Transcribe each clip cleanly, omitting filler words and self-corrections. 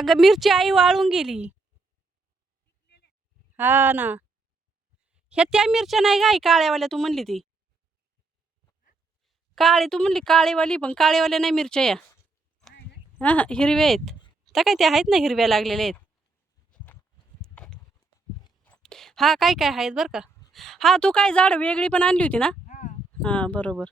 अगं मिरची आई वाळून गेली. हा ना. ह्या त्या मिरच्या नाही गाई काळ्यावाल्या तू म्हणली ती. काळी तू म्हणली काळीवाली पण काळेवाल्या नाही मिरच्या या. हा हिरव्या आहेत. त्या काय त्या आहेत ना हिरव्या लागलेल्या आहेत. हा काय काय आहेत बरं का. हा तू काय झाड वेगळी पण आणली होती ना. हा बरोबर.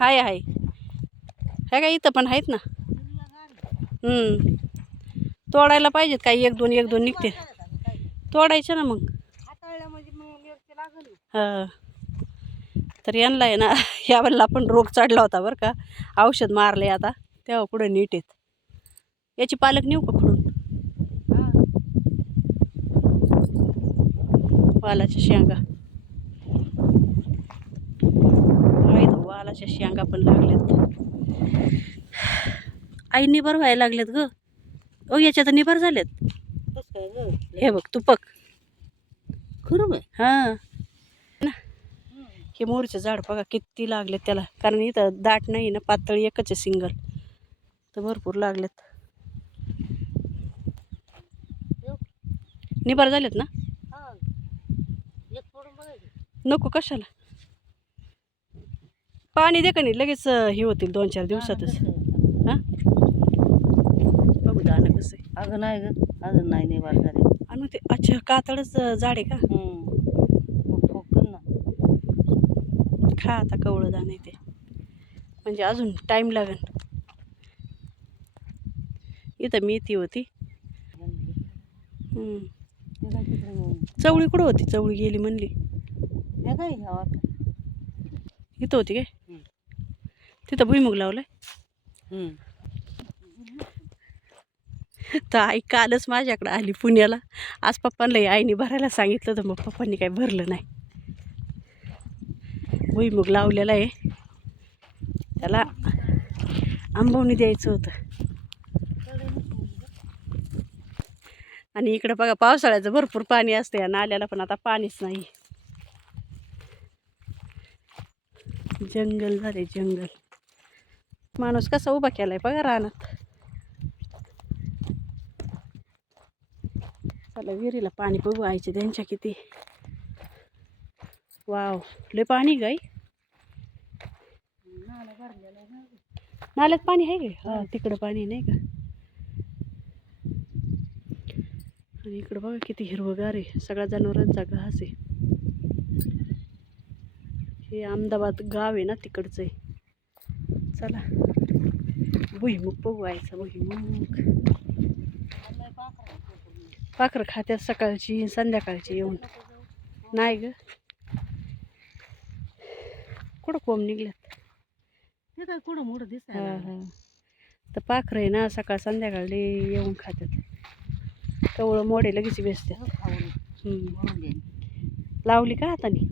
हाय हाय. ह्या काय इथं पण आहेत ना. तोडायला पाहिजेत काही एक दोन निघते. तोडायचे ना मग. हा तर यांना आहे ना यावेळेला पण रोग चढला होता बरं का. औषध मारले आता तेव्हा पुढे नीट आहेत. याची पालक नेऊ का खुडून. वालाच्या शेंगा वालाच्या शेंगा पण लागल्यात. आई निबर व्हायला लागलेत ग. ओ याच्यात निबर झालेत. हे बघ तुपक खरं हा ना. हे मोरीचं झाड बघा किती लागलेत त्याला. कारण इथं दाट नाही ना पातळी एकच आहे सिंगल. तर भरपूर लागलेत. निबार झालेत ना. नको कशाला. पाणी दे का नाही लगेच हे होतील 2-4 दिवसातच. हा बघू दाणं कसं आहे. अगं नाही ग अजून नाही निबार झाले. आणि ते अच्छा कातळच झाड आहे का. खा आता कवळं दाणं आहे ते. म्हणजे अजून टाइम लागेल. इथं मेथी होती. चवळी कुठं होती. चवळी गेली म्हणली. इथं होती काय. तिथं भुईमुग लावलाय. तर आई कालच माझ्याकडे आली पुण्याला. आज पप्पांना आईने भरायला सांगितलं तर मग पप्पांनी काही भरलं नाही. भुईमुग लावलेला आहे. त्याला आंबवणी द्यायचं होतं. आणि इकडं बघा पावसाळ्याचं भरपूर पाणी असतं या नाल्याला पण आता पाणीच नाही. जंगल झाले जंगल. माणूस कसा उभा केलाय बघा रानात. चला विहिरीला पाणी बघायचे त्यांच्या किती. वाव लय पाणी गाई. नाल्यात पाणी आहे का. हा तिकडं पाणी नाही का. आणि इकडं बघा किती हिरवगार आहे. सगळ्या जनावरांचा घास आहे. हे अहमदाबाद गाव आहे ना तिकडचं आहे. चला भुईमुग बघायचं. भुईमुग पाखरं खात्यात सकाळची संध्याकाळची येऊन. नाही ग कुठं कोंब निघल्यात. कुठं मोठं दिसत. तर पाखरं आहे ना सकाळ संध्याकाळी येऊन खात्यात. कवळं मोडे लगेच बेसत्यात. लावली का हाताने.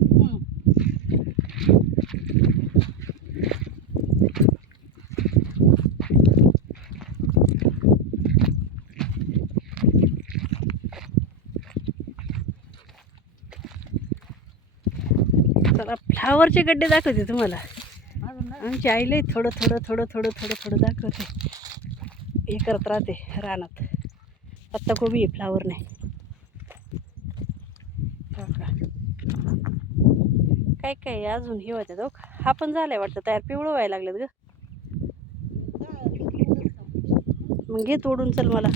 चला फ्लावरचे गड्डे दाखवते तुम्हाला. आमची आईला थोडं थोडं थोडं थोडं थोडं थोडं दाखवते. हे करत राहते रानात. पत्ताकोबी आहे फ्लावर नाही. काय काय अजून हे होत्या तो. हा पण झालाय वाटतं तयार. पिवळं व्हायला लागलेत ग. मग घे तोडून चल मला.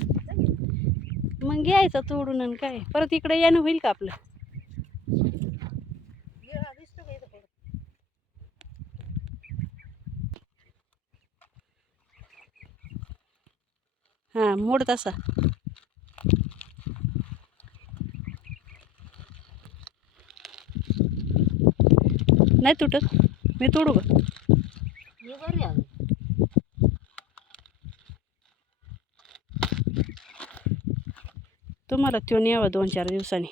मग घ्यायचं तोडून आणि काय परत इकडे येणं होईल का आपलं. हा मोड तसा. नाही तुटत. मी तोडू का. तुम्हाला त्यो न्यावा 2-4 दिवसांनी.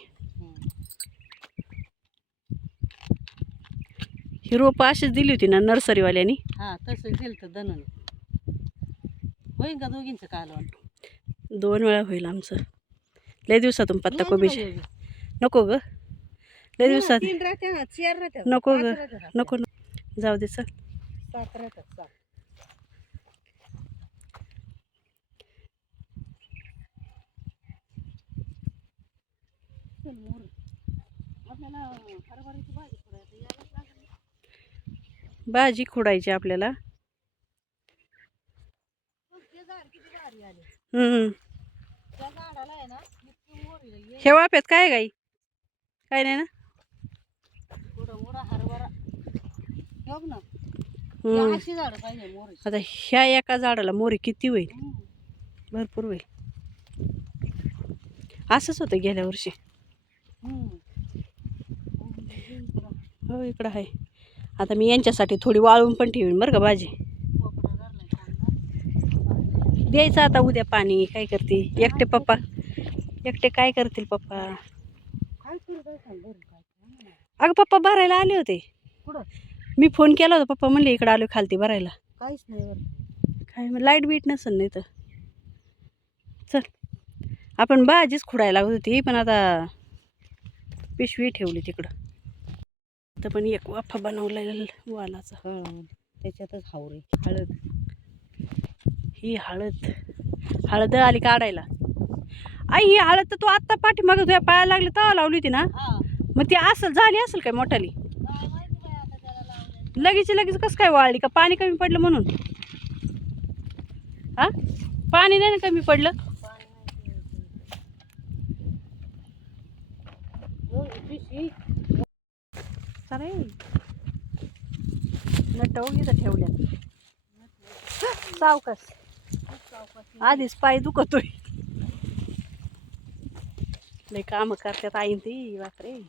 ही रोपं अशीच दिली होती ना नर्सरीवाल्यांनी. हा तसं दिलं तर दनन होईल का दोघींचं कालवण. 2 वेळा होईल आमचं. लय दिवसातून पत्ताकोबीची. नको ग लय दिवसात. नको ग नको जाऊ दे चल. असेल मोर. आपल्याला हरभऱ्याची भाजी करायचं यायलाच लागेल ना. भाजी खुडायची आपल्याला. बघ, ते झाड किती भारी आले. हम्म. त्या झाडाला आहे ना इतकी मोर आहे. हे वाफ्यात काय गाई काय नाही ना. थोडा मोठा हरभरा बघ ना. हम्म. अशी झाडं पाहिजे मोर. आता ह्या एका झाडाला मोरी किती होईल. भरपूर होईल. असंच होतं गेल्या वर्षी. हो इकडं आहे. आता मी यांच्यासाठी थोडी वाळून पण ठेवीन बरं का भाजी. द्यायचं आता उद्या पाणी. काय करते एकटे पप्पा. एकटे काय करतील पप्पा. अगं पप्पा भरायला आले होते. कुठं? मी फोन केला होता. पप्पा म्हणले इकडं आलो खालती भरायला. काहीच नाही बरं. काय लाईट बीट नसेल नाही तर. चल आपण भाजीच खुडायला लागत होती पण आता पिशवी ठेवली तिकडं. तर पण एक वाफा बनवलेला वालाचा. त्याच्यातच हावरे हळद. ही हळद. हळद आली काढायला. आई ही हळद तर तू आत्ता पाठीमागं तुझ्या पायाला लागली तेव्हा लावली होती ना. मग ती असेल झाली असेल काय मोठाली. लगेच लगेच कसं काय वाळली का पाणी कमी पडलं म्हणून. हा पाणी नाही ना कमी पडलं. चालेल नट इथं ठेवल्या. सावकाश आधीच पाय दुखतोय. लय काम करतात आईन ती बापरे.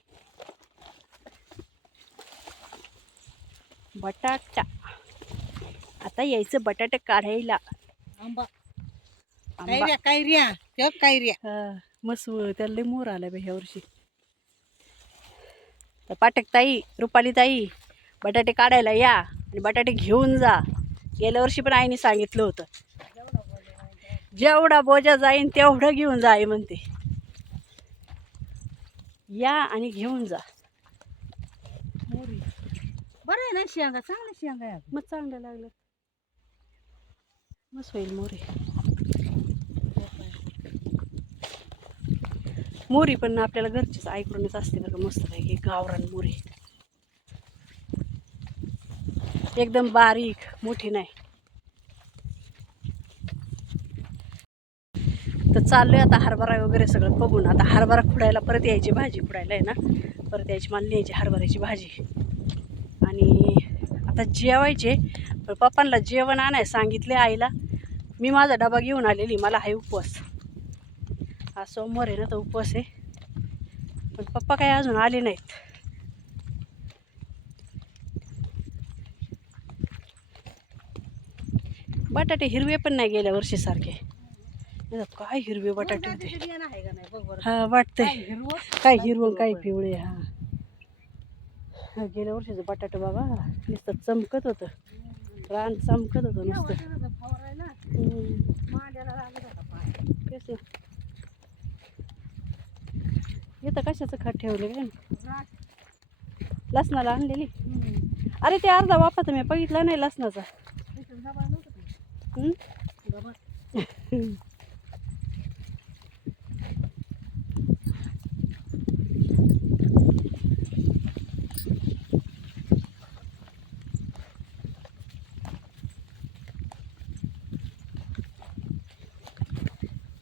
बटाटा आता यायचं बटाटा काढायला. आंबा आंबा कैऱ्या त्या कैऱ्या. हा मस्त त्याला लय मोर आला ह्या वर्षी. तर पाठक ताई रुपाली ताई बटाटे काढायला या आणि बटाटे घेऊन जा. गेल्या वर्षी पण आईने सांगितलं होतं जेवढा बोजा जाईन तेवढं घेऊन जा आई म्हणते. या आणि घेऊन जा. मोरी बरं आहे ना शेंगा. चांगल्या शेंगा आहे. मग चांगलं लागलं मस्त होईल मोरी. मोरी पण आपल्याला घरचीच ऐकडूनच असते बरं मस्त पैकी गावरान मोरी. एकदम बारीक मोठी नाही. तर चाललोय आता हरभरा वगैरे सगळं बघून. आता हरभरा खुडायला परत यायची. भाजी खुडायला आहे ना परत यायची. मला न्यायची हरभऱ्याची भाजी. आणि आता जेवायचे. पण पप्पांना जेवण आणाय सांगितले आईला. मी माझा डबा घेऊन आलेली. मला हाय उपवास. हा सोमवार आहे ना तर उपवास आहे. पण पप्पा काय अजून आले नाहीत. बटाटे हिरवे पण नाही गेल्या वर्षी सारखे. काय हिरवे बटाटे होते. हा वाटतंय काय हिरवं काय पिवळे. हा गेल्या वर्षीचं बटाटे बाबा नुसतं चमकत होतं. रान चमकत होतं नुसतं. इथं कशाचं खत ठेवले काय लसणाला आणलेली. अरे ते अर्धा वाफा तर मी बघितला नाही लसणाचा.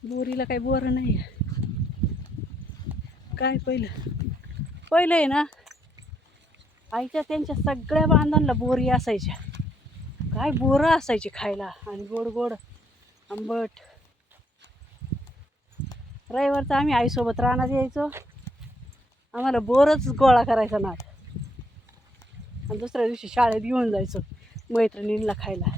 बोरीला काही बोर नाही काय. पहिलं आहे ना आईच्या त्यांच्या सगळ्या बांधांना बोरी असायच्या. काय बोरं असायची खायला आणि गोड गोड आंबट. रविवारचं आम्ही आईसोबत रानात यायचो. आम्हाला बोरच गोळा करायचा नाद. आणि दुसऱ्या दिवशी शाळेत घेऊन जायचो मैत्रिणींना खायला.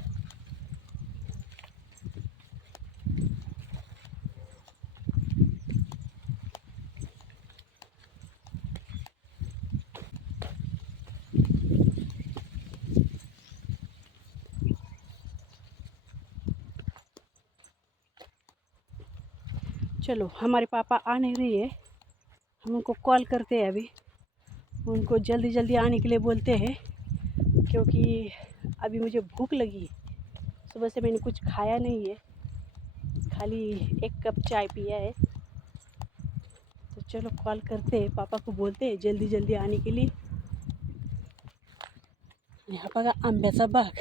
चलो हमारे पापा आ नहीं रही है. हम उनको कॉल करते हैं अभी. उनको जल्दी जल्दी आने के लिए बोलते हैं क्योंकि अभी मुझे भूख लगी है. सुबह से मैंने कुछ खाया नहीं है. खाली 1 कप चाय पिया है. तो चलो कॉल करते पापा को बोलते जल्दी जल्दी आने के लिए. आणि हा बघा आंब्याचा बाग.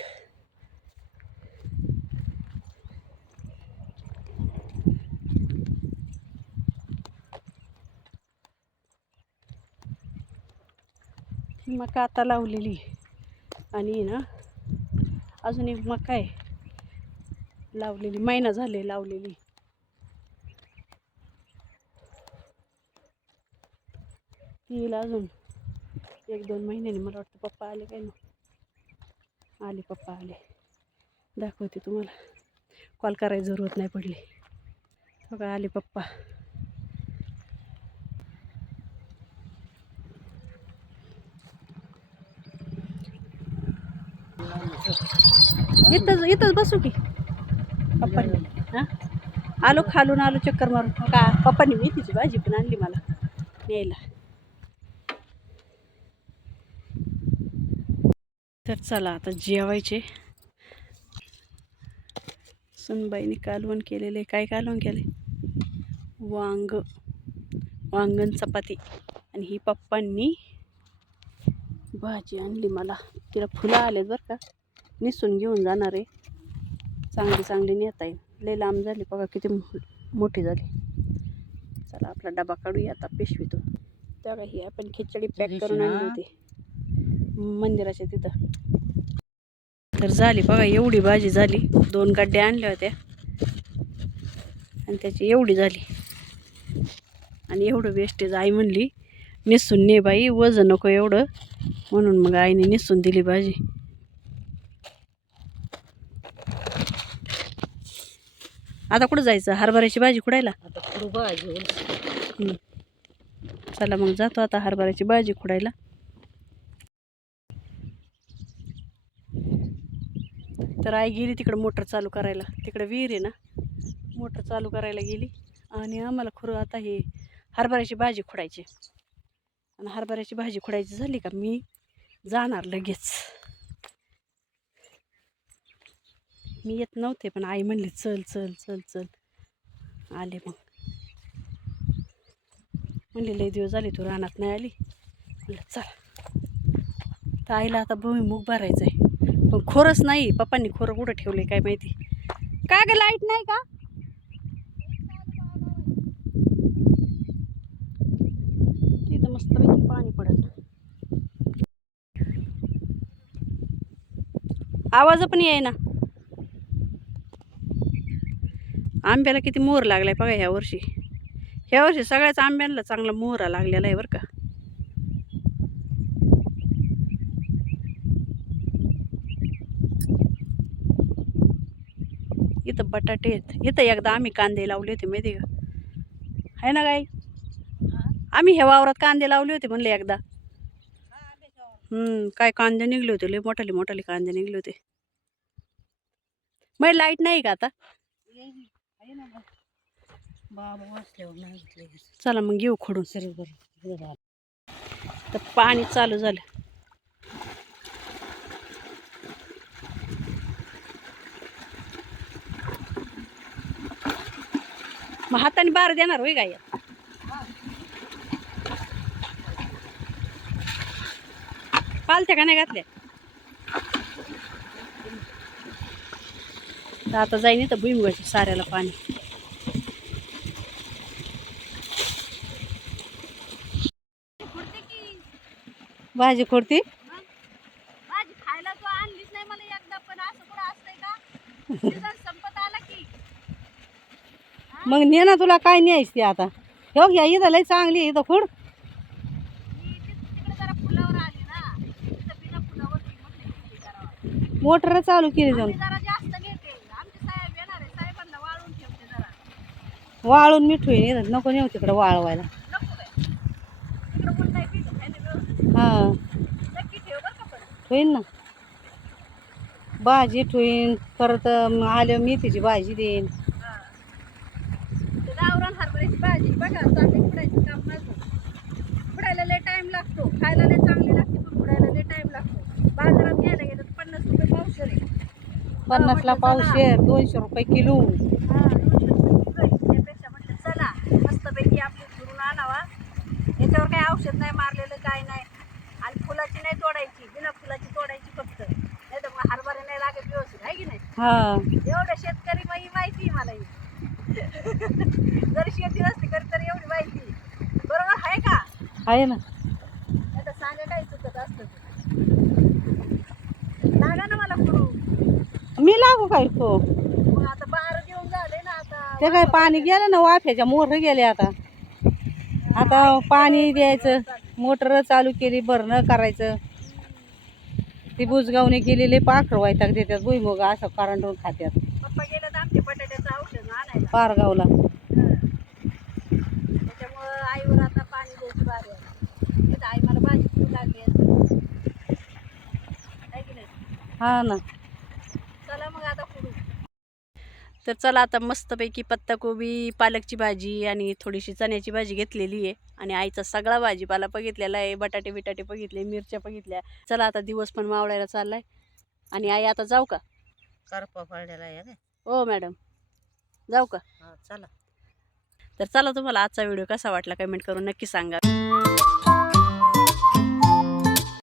ही मका आता लावलेली आणि ना अजून एक मका आहे लावलेली, महिना झाले लावलेली. तिला अजून 1-2 महिन्यांनी मला वाटतं पप्पा आले काय ना. आले पप्पा आले, दाखवते तुम्हाला. कॉल करायची जरूरत नाही पडली. बघा आले पप्पा. इथंच बसू की पप्पांनी. हां आलो खालून आलो चक्कर मारून. का पप्पांनी मेथीची भाजी पण आणली मला न्यायला. तर चला आता जेवायचे. सुनबाईने कालवण केलेले. काय कालवण केले? वांगण चपाती. आणि ही पप्पांनी भाजी आणली मला. तिला फुलं आलेत बरं का, निसून घेऊन जाणार आहे. चांगली नेता येईल. लय लांब झाली बघा, किती मोठी झाली. चला आपला डबा काढूया आता पिशवीतून. तेव्हा ही आपण खिचडी पॅक करून आणली होती मंदिराच्या तिथं. तर झाली बघा एवढी भाजी झाली. 2 गड्ड्या आणल्या होत्या आणि त्याची एवढी झाली. आणि एवढं वेस्टेज आई म्हणली निसून ने बाई, वजन नको एवढं, म्हणून मग आईने निसून दिली भाजी. आता कुठं जायचं? हरभऱ्याची भाजी खुडायला. चला मग जातो आता हरभऱ्याची भाजी खुडायला. तर आई गेली तिकडं मोटर चालू करायला. तिकडं विहीर आहे ना, मोटर चालू करायला गेली. आणि आम्हाला खरं आता हे हरभऱ्याची भाजी खुडायची. आणि हरभऱ्याची भाजी खुडायची झाली का मी जाणार लगेच. मी येत नव्हते पण आई म्हणली चल चल चल चल. आले मग. म्हणले लय दिवस झाले तू रानात नाही आली. म्हणलं चल. तर आईला आता भुईमुग भरायचं आहे. पण खोरच नाही. पप्पांनी खोरं कुठं ठेवले काय माहिती. का ग लाईट नाही का? तिथं मस्तपैकी पाणी पडलं. आवाज पण येईना. आंब्याला किती मोहर लागलाय बघा ह्या वर्षी. ह्या वर्षी सगळ्याच आंब्यांना चांगला मोहरा लागलेला आहे बरं का. इथं बटाटे आहेत. इथं एकदा आम्ही कांदे लावले होते माहिती का, आहे ना गाई? आम्ही ह्या वावरात कांदे लावले होते म्हणले एकदा. काय कांदे निघले होते, लय मोठाले कांदे निघले होते. मग लाईट नाही का आता? चला मग घेऊ खोडून. तर पाणी चालू झालं. मग हाताने बार देणार होय गाय? पालत्या का नाही घातल्या? तर आता जाईन तर भुईमुगाच्या साऱ्याला पाणी. भाजी खोडती. भाजी खायला तू आणलीच नाही मला एकदा पण. असं कुठं असतंय का? सीझन संपत आला की मग ने ना, तुला काय न्यायच ते आता. हो घ्या, इथं लय चांगली इथं खोड. मोटर चालू केली जाऊन. वाळून मिठू येईल. नको नेऊ तिकडं वाळवायला. हा ठेवीन ना भाजी. ठेवीन परत आल्यावर मेथीची भाजी देईन. गावरान हरभऱ्याची भाजी बघा चांगली खुडायची काम माझं. खुडायला लय टाइम लागतो. खायला लय चांगली लागते पण खुडायला लय टाइम लागतो. बाजारात घ्यायला गेलं तर 50 रुपये पावशेर आहे. 50ला पावशेर, 200 रुपये किलो. त्यापेक्षा म्हटलं चला मस्तपैकी आपली फिरून आणावा. हा एवढं शेतकरी माहिती मला ही. जर शेती नसती करत तर एवढी माहिती बरोबर आहे का? आहे ना. आता सांगा काय चुकत असतं सांगा ना मला पुढून. मी लागू काय तो मग आता बाहेर देऊन झाले ना आता. ते काय पाणी गेलं ना वाफ्याच्या मोटर गेले आता. आता पाणी द्यायचं मोटर चालू केली भरणं करायचं. ती बुजगावने केलेले पाखर वैताग देतात भुईमुग असं करंडून खात्यात. पप्पा गेलं तर आमच्या बटाट्याचं औषध आणायला पारगावला त्याच्यामुळं आईवर आता पाणी द्यायची बारी आहे. तर आई मला भाजी करू लागली असते. आहे की नाही? हा ना. चला मग आता पुढे. तर चला आता मस्तपैकी पत्ताकोबी पालकची भाजी आणि थोडीशी चण्याची भाजी घेतलेली आहे आणि आईचा सगळा भाजीपाला बघितलेला आहे. बटाटे बिटाटे बघितले, मिरच्या बघितल्या. चला आता दिवस पण मावळायला चाललाय आणि आई आता जाऊ का? करपा पडलेला आहे का? हो मॅडम जाऊ का? हा चला. तर चला तुम्हाला आजचा व्हिडिओ कसा वाटला कमेंट करून नक्की सांगा.